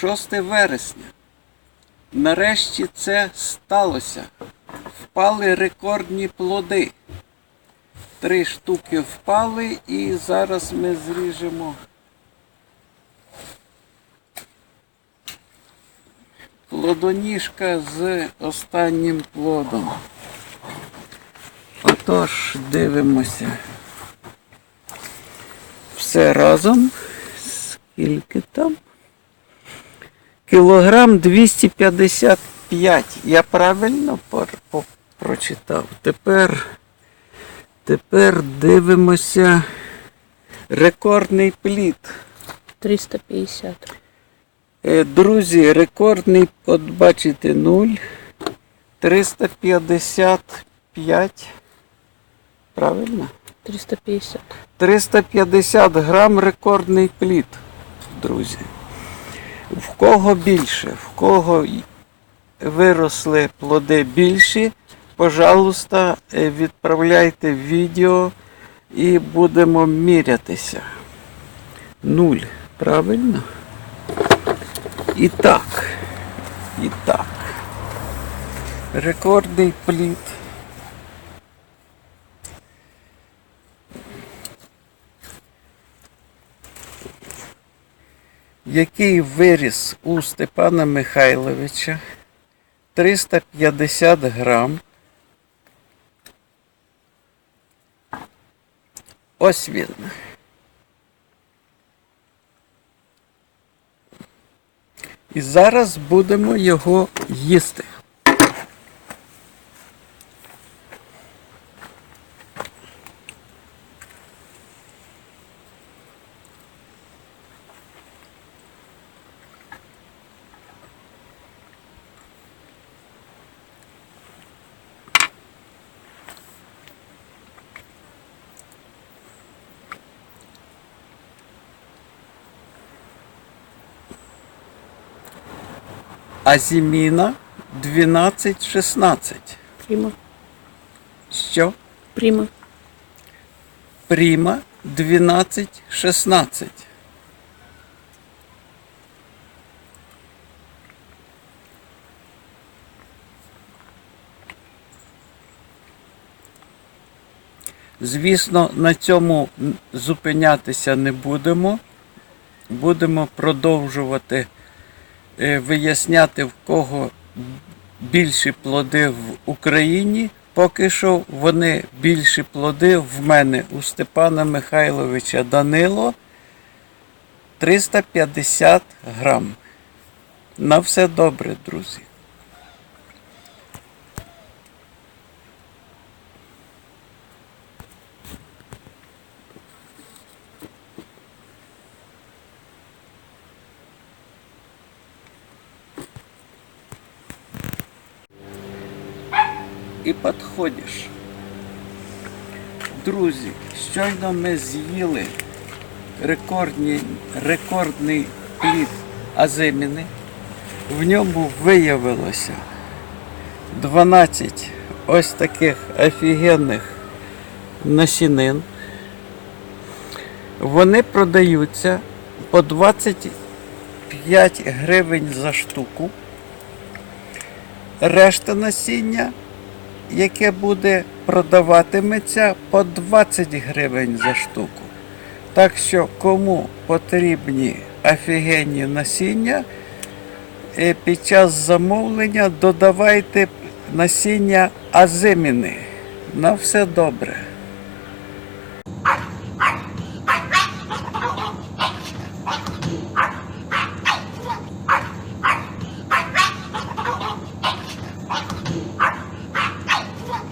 6 вересня. Нарешті це сталося. Впали рекордні плоди. Три штуки впали і зараз ми зріжемо. Плодоніжка з останнім плодом. Отож, дивимося. Все разом. Скільки там? Кілограм 255. Я правильно прочитав. Тепер, тепер дивимося рекордний плід. 350. Е, Друзі, рекордний, от бачите, 0, 355. Правильно? 350. 350 грам рекордний плід, друзі. В кого більше, в кого виросли плоди більші, пожалуйста, е, відправляйте відео і будемо мірятися. Нуль, правильно? І так. І так. Рекордний плід. Який виріс у Степана Михайловича 350 грам. Ось він. І зараз будемо його їсти. Азіміна 12-16. Прима. Що? Прима. Пріма 12-16. Звісно, на цьому зупинятися не будемо. Будемо продовжувати виясняти, в кого більші плоди в Україні. Поки що вони більші плоди в мене у Степана Михайловича Данило 350 грам. На все добре, друзі. І підходиш. Друзі, щойно ми з'їли рекордний плід азиміни. В ньому виявилося 12 ось таких офігенних насінин. Вони продаються по 25 гривень за штуку. Решта насіння яке буде продаватиметься по 20 гривень за штуку. Так що кому потрібні офігенні насіння, е, під час замовлення додавайте насіння азиміни. На все добре.